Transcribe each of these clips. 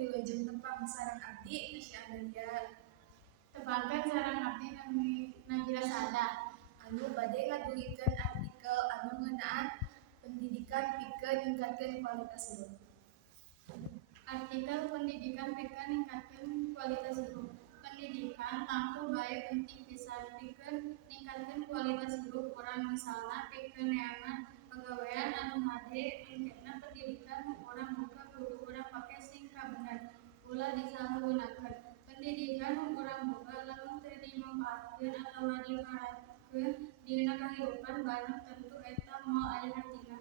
wilujeng tepang sareng abdi Asy Amalia. Tepakeun sareng abdi Nabila Sada Anu bade ngadulikeun artikel anu ngeunaan pendidikan pikeun ningkatkeun kualitas hirup. Artikel pendidikan pikeun ningkatkeun kualitas hirup. Pendidikan tangtu bae penting pisan pikeun ningkatkeun kualitas hirup urang, misalna pikeun neangan pagawean anu hade. Engkena pendidikan nu urang boga kudu urang pake sing kabener ulah disalahgunakeun. Pendidikan nu urang boga lamun teu dimanfaatkeun atawa diparakeun dina kahirupan bareng tentu eta moal aya hartina.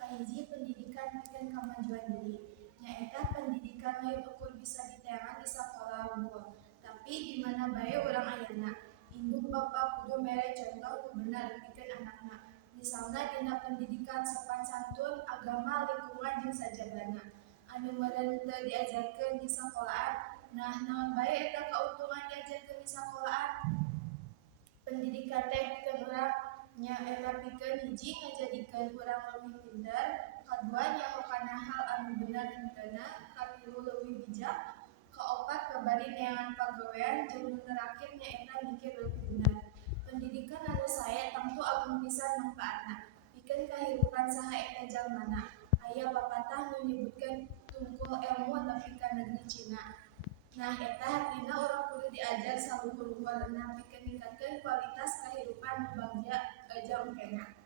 Kahiji pendidikan pikeun kamajuan diri. Nyaeta pendidikan we ukur bisa diteangan di sakola unggul. Tapi di mana bae urang ayeuna, induk bapa kudu mere contoh nu bener pikeun anakna. Misalna dina pendidikan sopan santun, agama, lingkungan jeung sajabana. Anu meureun teu diajarkeun di sakolaan, nah naon bae eta kauntungan diajarkeun di sakolaan? Pendidikan teh pikeun urang nyaeta pikeun hiji ngajadikeun urang leuwih pinter, kadua nyahokanna hal anu bener henteuna, katilu leuwih bijak, kaopat babari neangan pagawean jeung nu terakhir nyaeta mikir leuwih bener. Pendidikan anu sae tangtu agung pisan mangpaatna pikeun kahirupan saha eta jalmana. Aya papatah nu nyebutkeun tungkul elmu nepi ka negeri Cina. Nah eta hartina urang kudu diajar saluhur-luhurna pikeun ningkatkeun kualitas kahirupan nu bagja gajah engkena.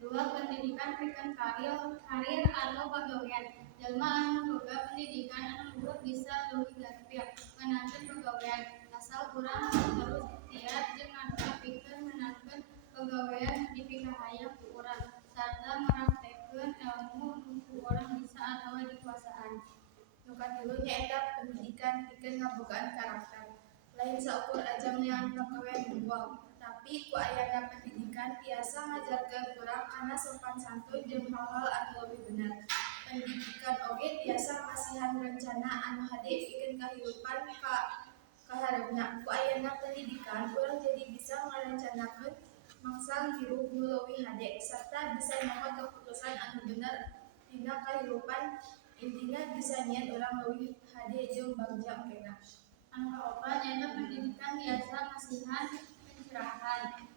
Dua, pendidikan pikeun karir atau pagawean. Jalma anu boga pendidikan anu luhur bisa leuwih gampil ngeunankeun pagawean asal urang terus ikhtiar jeung ngadoa pikeun meunangkeun pagawean dipikahayang ku urang sarta mapraktekeun elmu nu ku urang bisa atawa dikuasaan. Nu katilu nyaeta pendidikan pikeun ngabogaan karakter. Lain saukur ajang neangan pagawean unggul, tapi ku ayana pendidikan tiasa ngajarkeun urang kana sopan santun jeung hal-hal anu leuwih bener. Pendidikan oge tiasa ngasihan rencana anu hade pikeun kahirupan kahareupna. Ku ayana pendidikan urang jadi bisa ngarencanakeun mangsa hirup nu leuwih hade sarta bisa nyaho kaputusan anu bener dina kahirupan. Intina bisa nyieun urang leuwih hade jeung bagja engkena. Anu kaopat nyaeta pendidikan tiasa ngasihan pencerahan.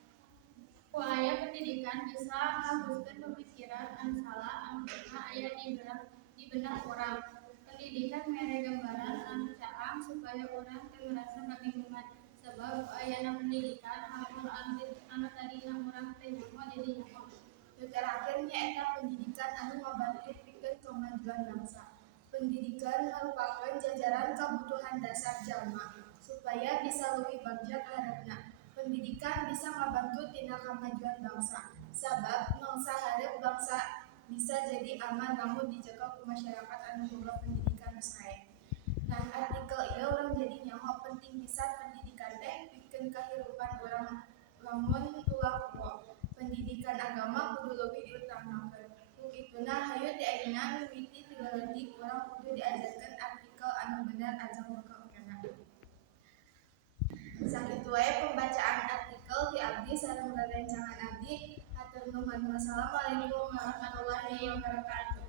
Ku aya pendidikan bisa ngahapuskeun pamikiran anu salah anu pernah aya di benak urang. Pendidikan mere gambaran anu caang supaya urang teu ngarasa kabingungan. Sabab ku ayana pendidikan hal-hal anu tadina urang teu nyaho jadi nyaho. Nu terakhir nyaeta pendidikan anu ngabantu pikeun kamajuan bangsa. Pendidikan ngarupakeun jajaran kabutuhan dasar jalma supaya bisa leuwih bagja ka hareupna. Pendidikan bisa ngabantu tina kamajuan bangsa sabab mangsa hareup bangsa bisa jadi aman lamun dijaga ku masyarakat anu boga pendidikan nu sae. Nah artikel ieu urang jadi nyaho penting pisan pendidikan teh pikeun kahirupan urang lamun ulah kuo. Pendidikan agama kudu leuwih diutamakeun. Ku kituna hayu ti ayeuna mimiti ti leutik urang kudu diajarkeun artikel anu bener ajang boga engkena. Sakitu wae pembacaan artikel ti abdi sareng rerencangan abdi. Hatur nuhun. Wassalamualaikum warahmatullahi wabarakatuh.